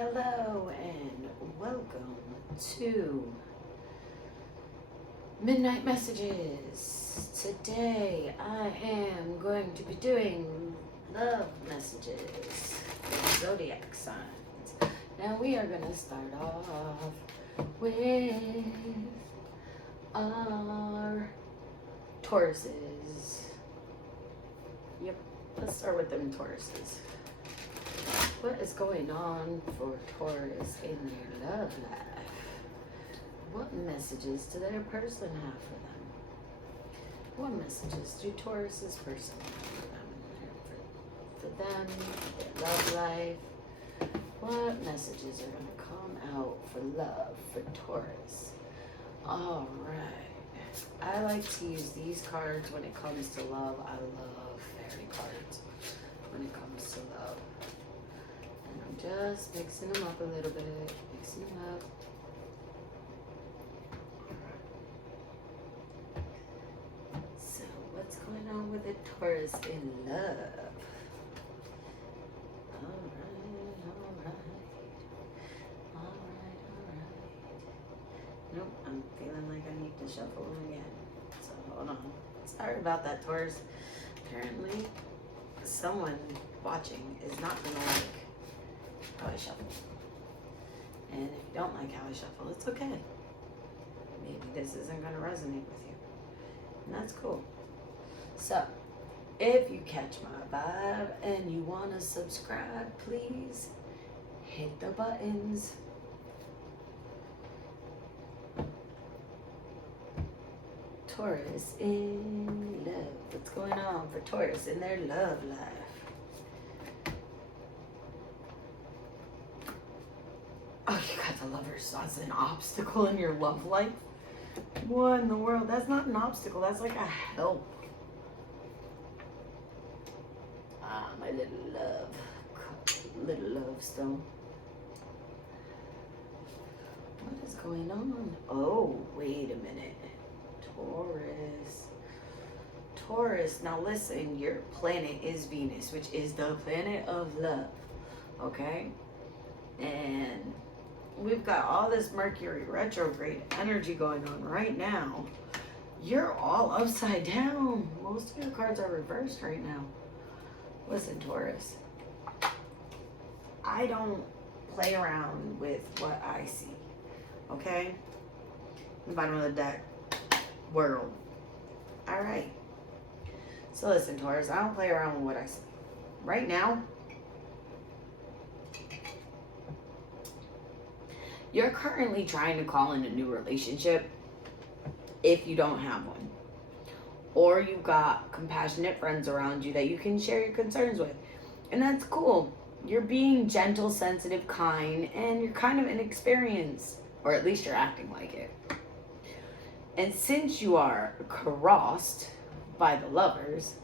Hello and welcome to Midnight Messages. Today I am going to be doing love messages for zodiac signs. Now we are going to start off with our Tauruses. Yep, let's start with them Tauruses. What is going on for Taurus in their love life? What messages do their person have for them? What messages do Taurus's person have for them, their love life? What messages are going to come out for love for Taurus? All right. I like to use these cards when it comes to love. I love fairy cards when it comes to love. Just mixing them up a little bit, mixing them up. So, what's going on with the Taurus in love? Alright. Nope, I'm feeling like I need to shuffle them again. So, hold on. Sorry about that, Taurus. Apparently, someone watching is not going to like how I shuffle. And if you don't like how I shuffle, it's okay. Maybe this isn't going to resonate with you. And that's cool. So, if you catch my vibe and you want to subscribe, please hit the buttons. Taurus in love. What's going on for Taurus in their love life? Oh, you got the Lovers. That's an obstacle in your love life? What in the world? That's not an obstacle. That's like a help. Ah, my little love. Little love stone. What is going on? Oh, wait a minute. Taurus. Taurus. Now listen, your planet is Venus, which is the planet of love. Okay? And we've got all this Mercury retrograde energy going on right now. You're all upside down. Most of your cards are reversed right now. Listen, Taurus. I don't play around with what I see. Okay? The bottom of the deck. World. Alright. So listen, Taurus. I don't play around with what I see. Right now, you're currently trying to call in a new relationship if you don't have one. Or you've got compassionate friends around you that you can share your concerns with. And that's cool. You're being gentle, sensitive, kind, and you're kind of inexperienced. Or at least you're acting like it. And since you are crossed by the Lovers,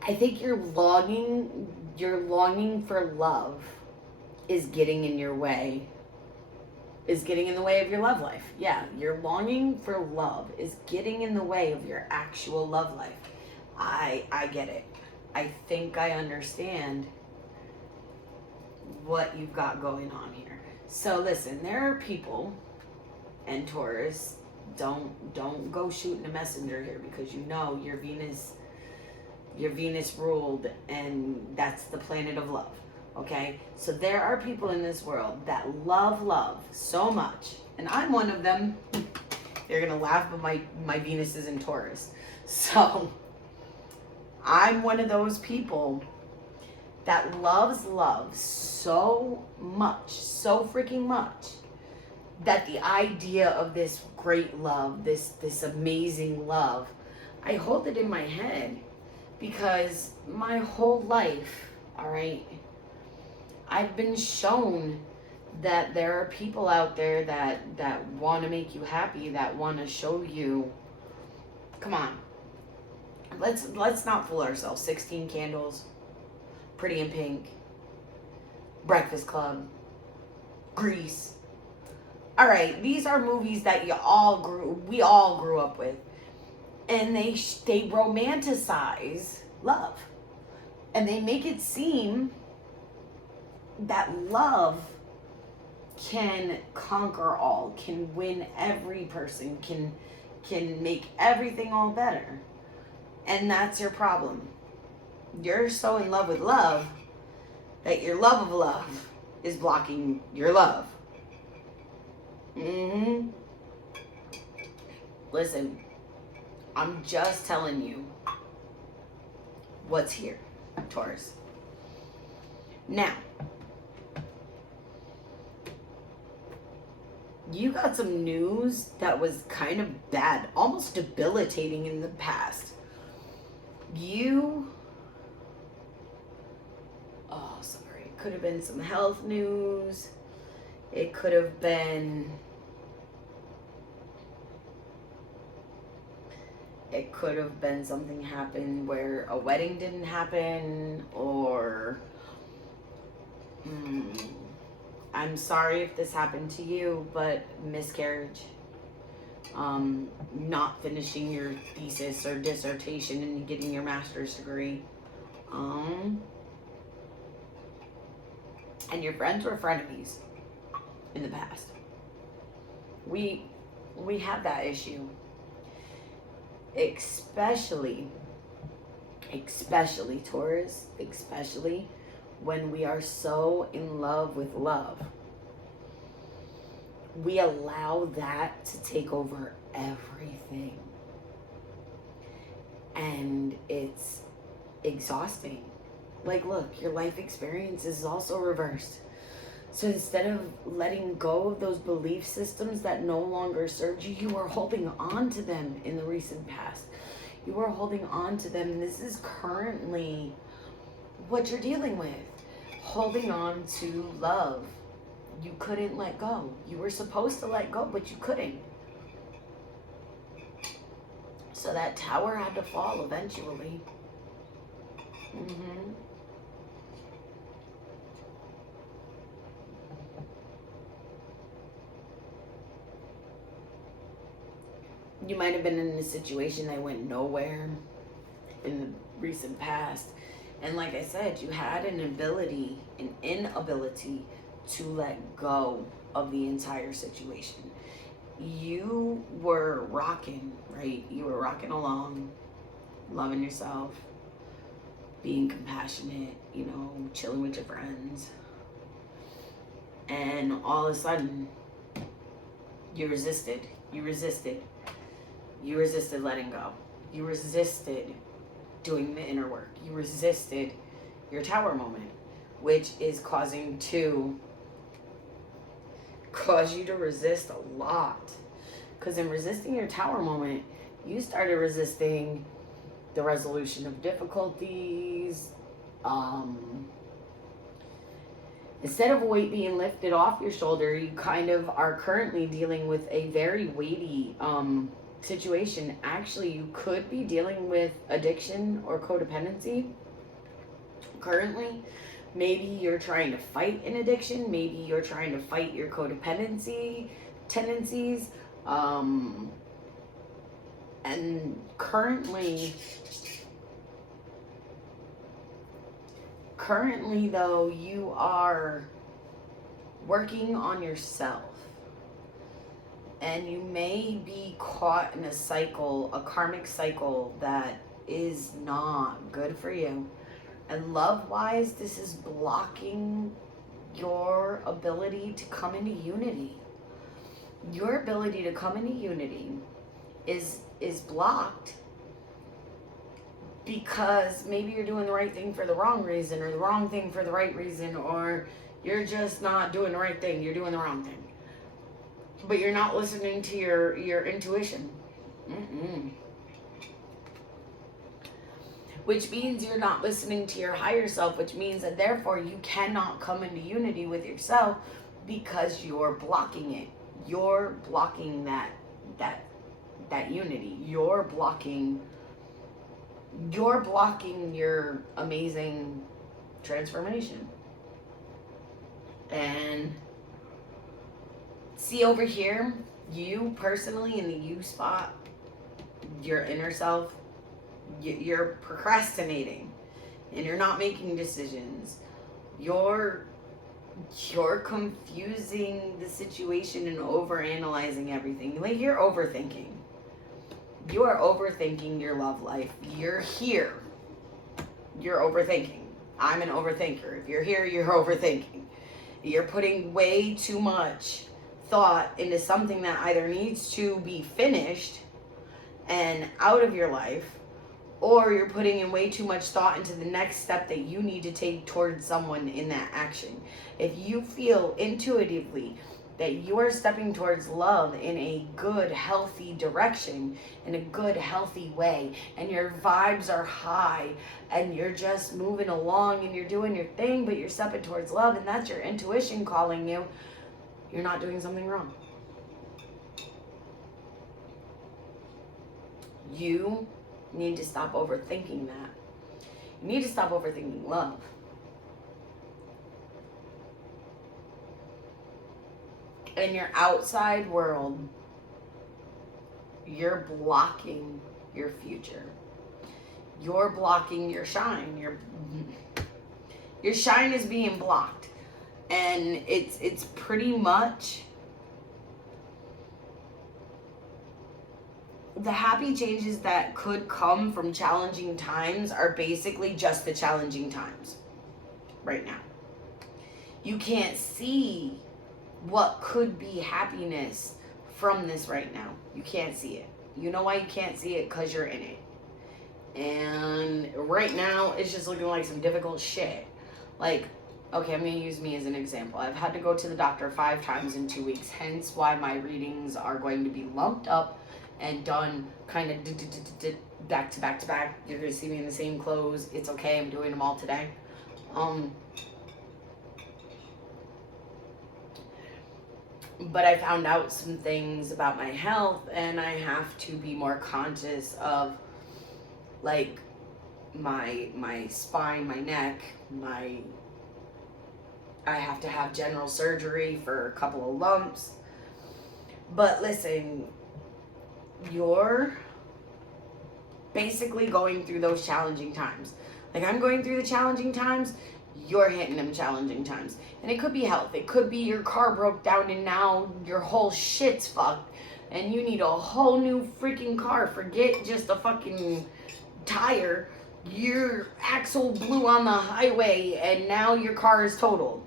I think your longing for love is getting in your way, is getting in the way of your love life. Yeah, your longing for love is getting in the way of your actual love life. I get it. I think I understand what you've got going on here. So listen, there are people, and Taurus, don't go shooting a messenger here, because you know you're Venus ruled, and that's the planet of love. Okay, so there are people in this world that love so much, and I'm one of them. You're gonna laugh, but my Venus is in Taurus, so I'm one of those people that loves love so much, so freaking much, that the idea of this great love, this amazing love, I hold it in my head, because my whole life, all right, I've been shown that there are people out there that want to make you happy, that want to show you. Come on, let's not fool ourselves. 16 Candles, Pretty in Pink, Breakfast Club, Grease. All right, these are movies that we all grew up with, and they romanticize love, and they make it seem that love can conquer all, can win every person, can make everything all better. And that's your problem. You're so in love with love that your love of love is blocking your love. Listen, I'm just telling you what's here, Taurus. Now, you got some news that was kind of bad, almost debilitating in the past. It could have been some health news. It could have been something happened where a wedding didn't happen, or I'm sorry if this happened to you, but miscarriage, not finishing your thesis or dissertation and getting your master's degree, and your friends were frenemies in the past. We have that issue, especially Taurus, especially when we are so in love with love. We allow that to take over everything. And it's exhausting. Like, look, your life experience is also reversed. So instead of letting go of those belief systems that no longer served you, you are holding on to them in the recent past. You are holding on to them. And this is currently what you're dealing with. Holding on to love. You couldn't let go. You were supposed to let go, but you couldn't. So that tower had to fall eventually. You might have been in a situation that went nowhere in the recent past. And like I said, you had an inability to let go of the entire situation. You were rocking, right? You were rocking along, loving yourself, being compassionate, chilling with your friends. And all of a sudden, you resisted letting go. You resisted doing the inner work. You resisted your tower moment, which is cause you to resist a lot. Because in resisting your tower moment, you started resisting the resolution of difficulties. Instead of a weight being lifted off your shoulder, you kind of are currently dealing with a very weighty situation. Actually, you could be dealing with addiction or codependency currently. Maybe you're trying to fight an addiction. Maybe you're trying to fight your codependency tendencies. And currently though, you are working on yourself. And you may be caught in a cycle, a karmic cycle that is not good for you. And love-wise, this is blocking your ability to come into unity. Your ability to come into unity is blocked because maybe you're doing the right thing for the wrong reason, or the wrong thing for the right reason, or you're just not doing the right thing, you're doing the wrong thing. But you're not listening to your intuition. Which means you're not listening to your higher self, which means that therefore you cannot come into unity with yourself because you're blocking it. You're blocking that unity. You're blocking your amazing transformation. And see over here, you personally in the you spot, your inner self, you're procrastinating and you're not making decisions. You're you're confusing the situation and overanalyzing everything. Like, you're overthinking. You are overthinking your love life. You're here. You're overthinking. I'm an overthinker. If you're here, you're overthinking. You're putting way too much thought into something that either needs to be finished and out of your life, or you're putting in way too much thought into the next step that you need to take towards someone in that action. If you feel intuitively that you are stepping towards love in a good, healthy direction, in a good, healthy way, and your vibes are high, and you're just moving along and you're doing your thing, but you're stepping towards love, and that's your intuition calling you, you're not doing something wrong. You need to stop overthinking that. You need to stop overthinking love. In your outside world, you're blocking your future. You're blocking your shine. Your shine is being blocked. And it's pretty much the happy changes that could come from challenging times are basically just the challenging times right now. You can't see what could be happiness from this right now. You can't see it. You know why you can't see it? Because you're in it. And right now, it's just looking like some difficult shit. Like, okay, I'm going to use me as an example. I've had to go to the doctor 5 times in 2 weeks, hence why my readings are going to be lumped up and done kind of back to back to back. You're going to see me in the same clothes. It's okay. I'm doing them all today. But I found out some things about my health, and I have to be more conscious of, like, my spine, my neck, I have to have general surgery for a couple of lumps. But listen, you're basically going through those challenging times. Like, I'm going through the challenging times, you're hitting them challenging times. And it could be health. It could be your car broke down and now your whole shit's fucked and you need a whole new freaking car. Forget just a fucking tire. Your axle blew on the highway and now your car is totaled.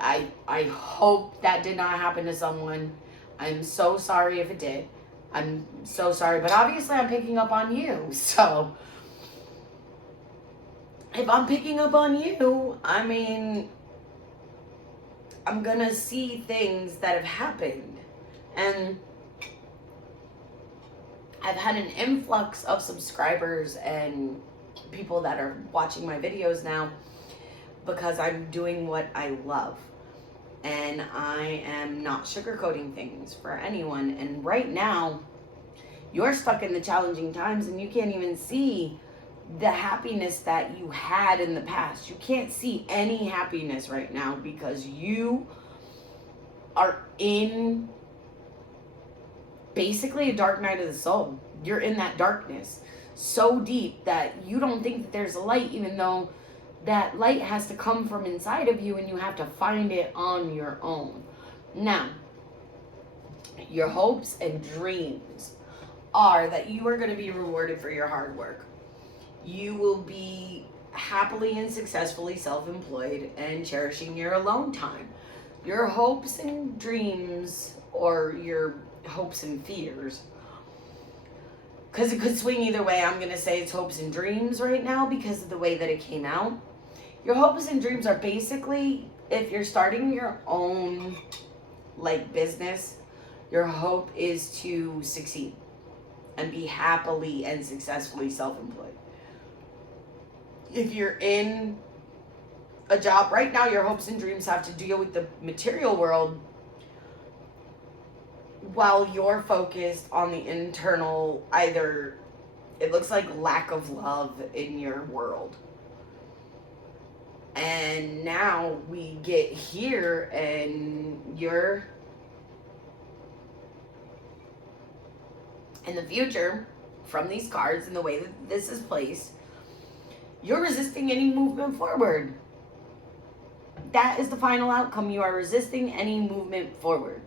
I hope that did not happen to someone. I'm so sorry if it did. I'm so sorry. But obviously I'm picking up on you. So if I'm picking up on you, I mean, I'm gonna see things that have happened. And I've had an influx of subscribers and people that are watching my videos now because I'm doing what I love. And I am not sugarcoating things for anyone. And right now, you're stuck in the challenging times and you can't even see the happiness that you had in the past. You can't see any happiness right now because you are in basically a dark night of the soul. You're in that darkness so deep that you don't think that there's a light, even though that light has to come from inside of you and you have to find it on your own. Now, your hopes and dreams are that you are going to be rewarded for your hard work. You will be happily and successfully self-employed and cherishing your alone time. Your hopes and dreams, or your hopes and fears, because it could swing either way. I'm going to say it's hopes and dreams right now because of the way that it came out. Your hopes and dreams are basically, if you're starting your own like business, your hope is to succeed and be happily and successfully self-employed. If you're in a job right now, your hopes and dreams have to deal with the material world while you're focused on the internal, either it looks like lack of love in your world. And now we get here and you're in the future, from these cards and the way that this is placed, you're resisting any movement forward. that is the final outcome. You are resisting any movement forward.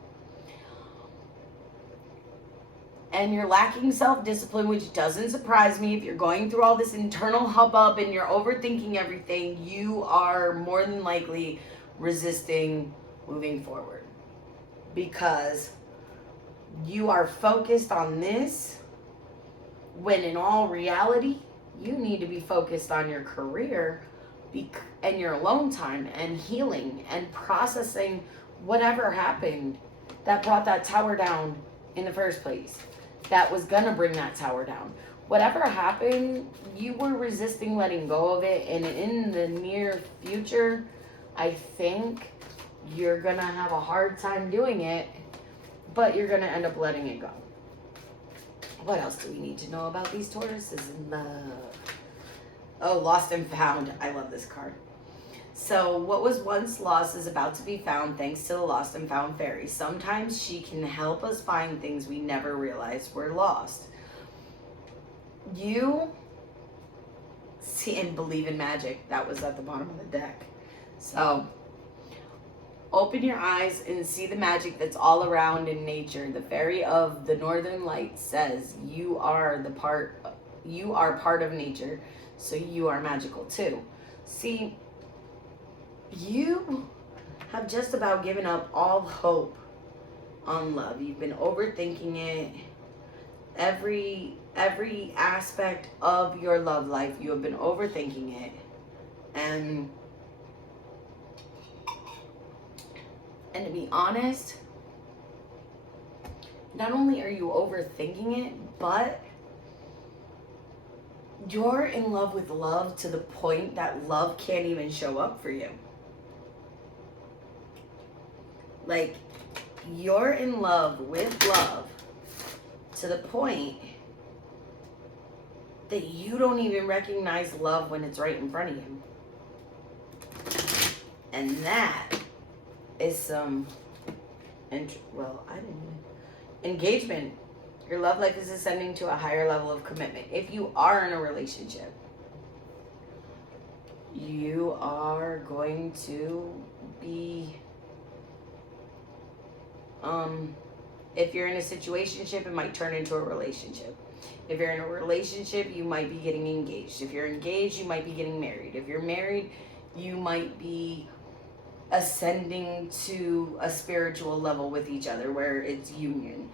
And you're lacking self-discipline, which doesn't surprise me. If you're going through all this internal hubbub and you're overthinking everything, you are more than likely resisting moving forward. Because you are focused on this, when in all reality, you need to be focused on your career and your alone time and healing and processing whatever happened that brought that tower down in the first place. That was gonna bring that tower down. Whatever happened, you were resisting letting go of it, and in the near future, I think you're gonna have a hard time doing it, but you're gonna end up letting it go. What else do we need to know about these Tauruses in love? Oh, lost and found. I love this card. So what was once lost is about to be found thanks to the lost and found fairy. Sometimes she can help us find things we never realized were lost. You see and believe in magic. That was at the bottom of the deck. So open your eyes and see the magic that's all around in nature. The fairy of the northern lights says you are part of nature, so you are magical too. See, you have just about given up all hope on love. You've been overthinking it. Every aspect of your love life, you have been overthinking it. And to be honest, not only are you overthinking it, but you're in love with love to the point that love can't even show up for you. Like, you're in love with love to the point that you don't even recognize love when it's right in front of you. And that is some, engagement. Your love life is ascending to a higher level of commitment. If you are in a relationship, you are going to be, if you're in a situationship, it might turn into a relationship. If you're in a relationship, you might be getting engaged. If you're engaged, you might be getting married. If you're married, you might be ascending to a spiritual level with each other where it's union.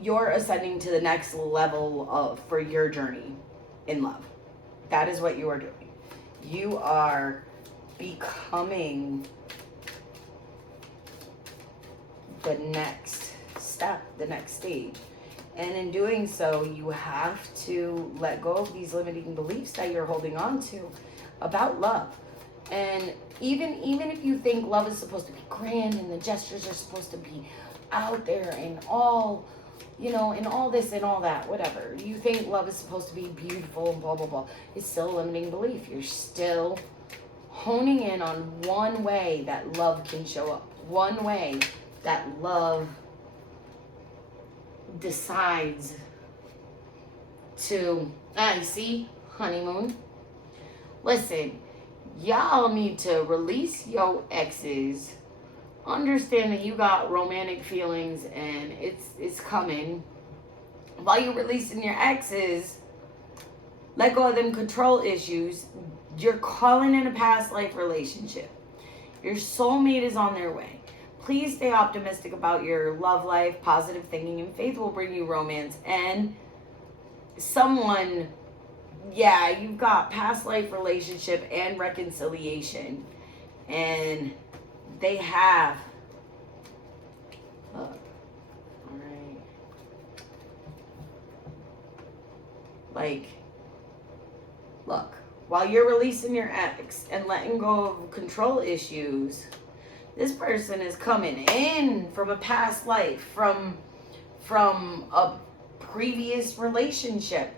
You're ascending to the next level for your journey in love. That is what you are doing. You are becoming the next step, the next stage. And in doing so, you have to let go of these limiting beliefs that you're holding on to about love. And even if you think love is supposed to be grand and the gestures are supposed to be out there and all, and all this and all that, whatever. You think love is supposed to be beautiful and blah, blah, blah. It's still a limiting belief. You're still honing in on one way that love can show up. One way that love decides to, honeymoon. Listen, y'all need to release your exes. Understand that you got romantic feelings and it's coming. While you're releasing your exes, let go of them control issues. You're calling in a past life relationship. Your soulmate is on their way. Please stay optimistic about your love life. Positive thinking and faith will bring you romance. And someone, you've got past life relationship and reconciliation. And they have, look, all right. Like, look, while you're releasing your ex and letting go of control issues, this person is coming in from a past life, from a previous relationship,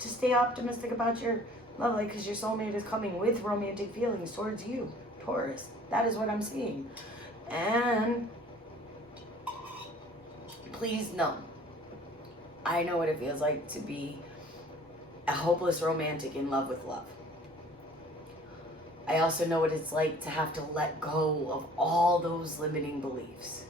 just stay optimistic about your love life, because your soulmate is coming with romantic feelings towards you, Taurus. That is what I'm seeing. And please know, I know what it feels like to be a hopeless romantic in love with love. I also know what it's like to have to let go of all those limiting beliefs.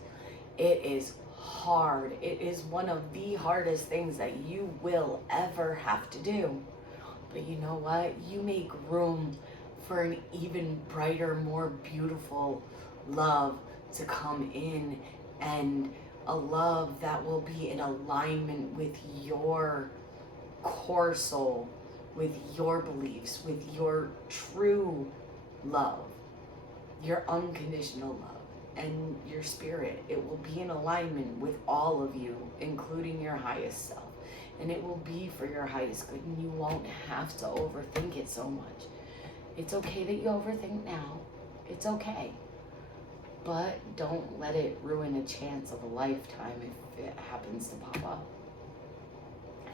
It is hard. It is one of the hardest things that you will ever have to do. But you know what? You make room for an even brighter, more beautiful love to come in, and a love that will be in alignment with your core soul, with your beliefs, with your true love, your unconditional love, and your spirit. It will be in alignment with all of you, including your highest self. And it will be for your highest good, and you won't have to overthink it so much. It's okay that you overthink now. It's okay. But don't let it ruin a chance of a lifetime if it happens to pop up.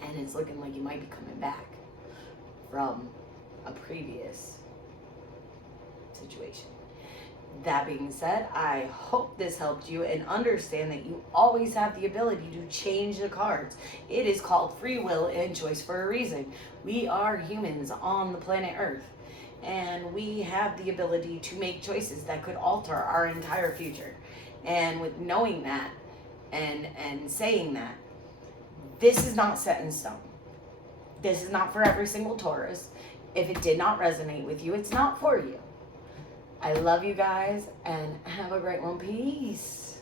And it's looking like you might be coming back from a previous situation. That being said, I hope this helped you, and understand that you always have the ability to change the cards. It is called free will and choice for a reason. We are humans on the planet Earth, and we have the ability to make choices that could alter our entire future. And with knowing that and saying that, this is not set in stone. This is not for every single Taurus. If it did not resonate with you, it's not for you. I love you guys, and have a great one. Peace.